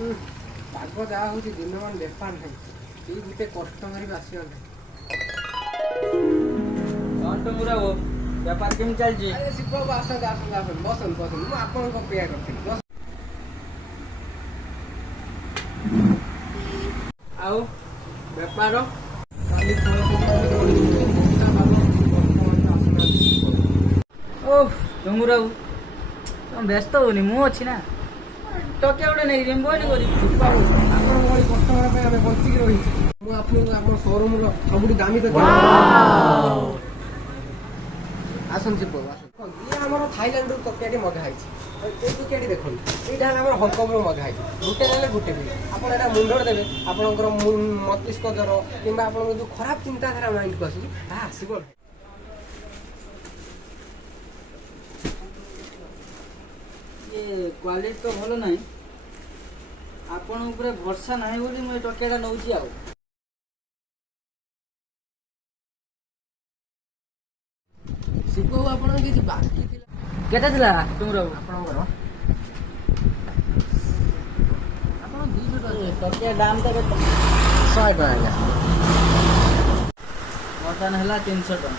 ପାଗ ଯାହା ହଉଛି ଦିନମାନ ବେପାର ନାହିଁ। ଏଇ ଗୋଟେ କଷ୍ଟମର ବି ଆସିବାର ନାହିଁ। କଣ ଟୁଙ୍ଗୁରା ବାବୁ ବେପାର କେମିତି ଚାଲିଛି? ଆରେ ଶିବ ବାବୁ ଆସନ୍ତୁ ଆସନ୍ତୁ ଆସନ୍ତୁ ବସନ୍ତୁ ବସନ୍ତୁ ମୁଁ ଆପଣଙ୍କ ଅପେକ୍ଷା କରିଥିଲି ଆଉ ବେପାର କାଲି ଓ ଟୁଙ୍ଗୁରା ବାବୁ ତମେ ବ୍ୟସ୍ତ ହଉନି ମୁଁ ଅଛି ନା। ଟକିଆ ଗୋଟେ ନେଇକି ମୁଁ ବଇନି କରିବି। ଆପଣଙ୍କ ଭଳି କଷ୍ଟମର ପାଇଁ ଆମେ ବଞ୍ଚିକି ରହିଛୁ। ମୁଁ ଆପଣଙ୍କୁ ଆମ ସୋରୁମର ସବୁଠୁ ଦାମୀ ଆସନ୍ତୁ ଶିବ ବାବୁ ଆସନ୍ତୁ। ଇଏ ଆମର ଥାଇଲାଣ୍ଡରୁ ତକିଆଟି ମଗା ହେଇଛି। ଏଇ ତକିଆଟି ଦେଖନ୍ତୁ ଏଇଟା ହେଲା ଆମର ହଙ୍କକଙ୍ଗରୁ ମଗା ହେଇଛି। ଗୋଟେ ନେଲେ ଗୋଟେ ବି ଆପଣ ଏଇଟା ମୁଣ୍ଡରେ ଦେବେ ଆପଣଙ୍କର ମସ୍ତିଷ୍କ ଜ୍ୱର କିମ୍ବା ଆପଣଙ୍କ ଯେଉଁ ଖରାପ ଚିନ୍ତାଧାରା ମାଇଣ୍ଡକୁ ଆସୁଛି ତାହା ଆସିବ ନାହିଁ। ଇଏ କ୍ୱାଲିଟି ତ ଭଲ ନାହିଁ। ଆପଣଙ୍କ ଉପରେ ଭରସା ନାହିଁ ବୋଲି ମୁଁ ଏ ଟକିଆଟା ନେଉଛି ଆଉ। ଶିବ ବାବୁ ଆପଣଙ୍କ କିଛି ବାକି ଥିଲା କେତେ ଥିଲା ଟୁଙ୍ଗୁରା ବାବୁ? ଆପଣଙ୍କର ଆପଣ 200 ଟଙ୍କା ଟକିଆ ଦାମଟା କେତେ? 100 ଟଙ୍କା ଆଜ୍ଞା। ବର୍ତ୍ତମାନ ହେଲା 300 ଟଙ୍କା।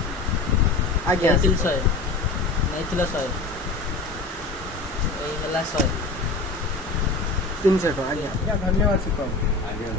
ଆଜ୍ଞା ନେଇଥିଲି 100 ନେଇଥିଲା 100 ଏଇ ହେଲା 100 300 ଟଙ୍କା ଆଜ୍ଞା ଧନ୍ୟବାଦ ଶିବ ବାବୁ। ଆଜ୍ଞା